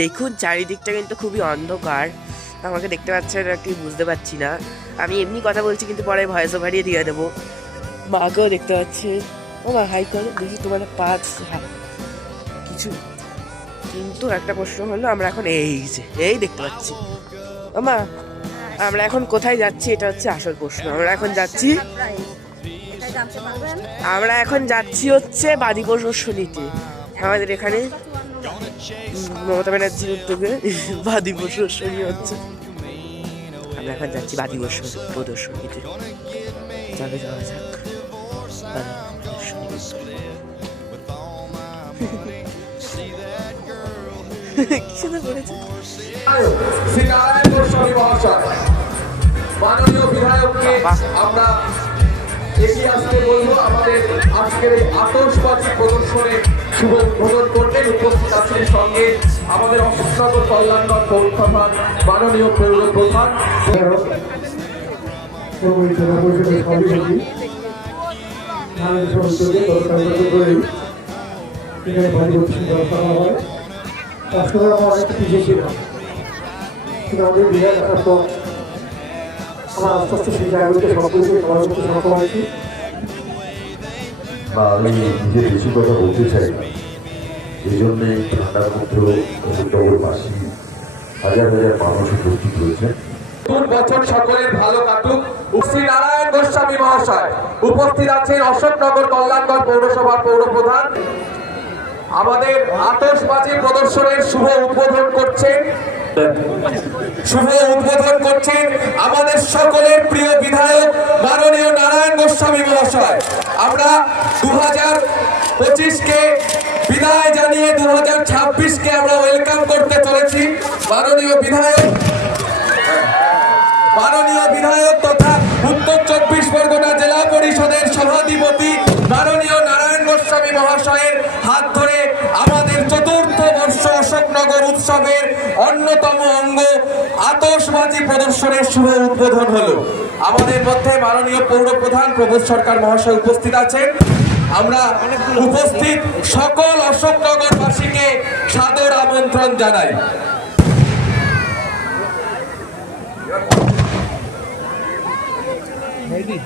দেখুন চারিদিকটা কিন্তু খুবই অন্ধকার, আমাকে দেখতে পাচ্ছেন কি বুঝতে পারছি না। আমি এমনি কথা বলছি কিন্তু পরে ভয়েস ওভারিয়ে দিয়ে দেবো। মাকেও দেখতে পাচ্ছি। ও মা হাই করো দেখি তোমার পাঁচ কিছু। কিন্তু একটা প্রশ্ন হলো আমরা এখন এই দেখতে পাচ্ছি। ও মা আমরা এখন কোথায় যাচ্ছি এটা হচ্ছে আসল প্রশ্ন। আমরা এখন যাচ্ছি হচ্ছে বাদী প্রদর্শনীতে। আমাদের এখানে মমতা ব্যানার্জির উদ্যোগে বাদী প্রদর্শনী হচ্ছে। আমরা এখন যাচ্ছি বাদী প্রদর্শনীতে। চলে যাওয়া যাক মাননীয় বিধায়ককে আমরা এগিয়ে আসতে বলবো। আমাদের আজকের এই আতশবাজি প্রদর্শনে শুভ উদ্বোধন করতে উপস্থিত আছেন সঙ্গে আমাদের অশোকনগর কল্যাণগড় পৌরসভার মাননীয় পৌর প্রধান অনেক পিছিয়ে ছিল, কিন্তু আমাদের বিধায়ক আসার পর আমার আস্তে আস্তে সেই জায়গাগুলোকে সকলকে করার করতে সক্ষম হয়েছি। আমি নিজের বেশি কথা বলতে চাই না, এই জন্যে ঠান্ডার মধ্যেও অশোকনগরবাসী হাজার হাজার মানুষ উপস্থিত হয়েছে। বছর সকলের ভালো কাটুক। শ্রী নারায়ণ গোস্বামী মহাশয় উপস্থিত আছেন অশোকনগর কল্যাণগড় পৌরসভার পৌর প্রধান। আমাদের আতশবাজি প্রদর্শনের শুভ উদ্বোধন করছেন আমাদের সকলের প্রিয় বিধায়ক মাননীয় নারায়ণ গোস্বামী মহাশয়। আমরা 2025-কে বিদায় জানিয়ে 2026-কে আমরা ওয়েলকাম করতে চলেছি। মাননীয় বিধায়ক তথা উত্তর 24 পরগনা জেলা পরিষদের সভাধিপতি মাননীয় নারায়ণ গোস্বামী মহাশয়ের হাত ধরে আমাদের 4র্থ বর্ষ অশোকনগর উৎসবের অন্যতম অঙ্গ আতশবাজি প্রদর্শনের শুভ উদ্বোধন হলো। আমাদের মধ্যে মাননীয় পৌর প্রধান প্রবোধ সরকার মহাশয় উপস্থিত আছেন। আমরা উপস্থিত সকল অশোকনগরবাসীকে সাদর আমন্ত্রণ জানাই। Ready?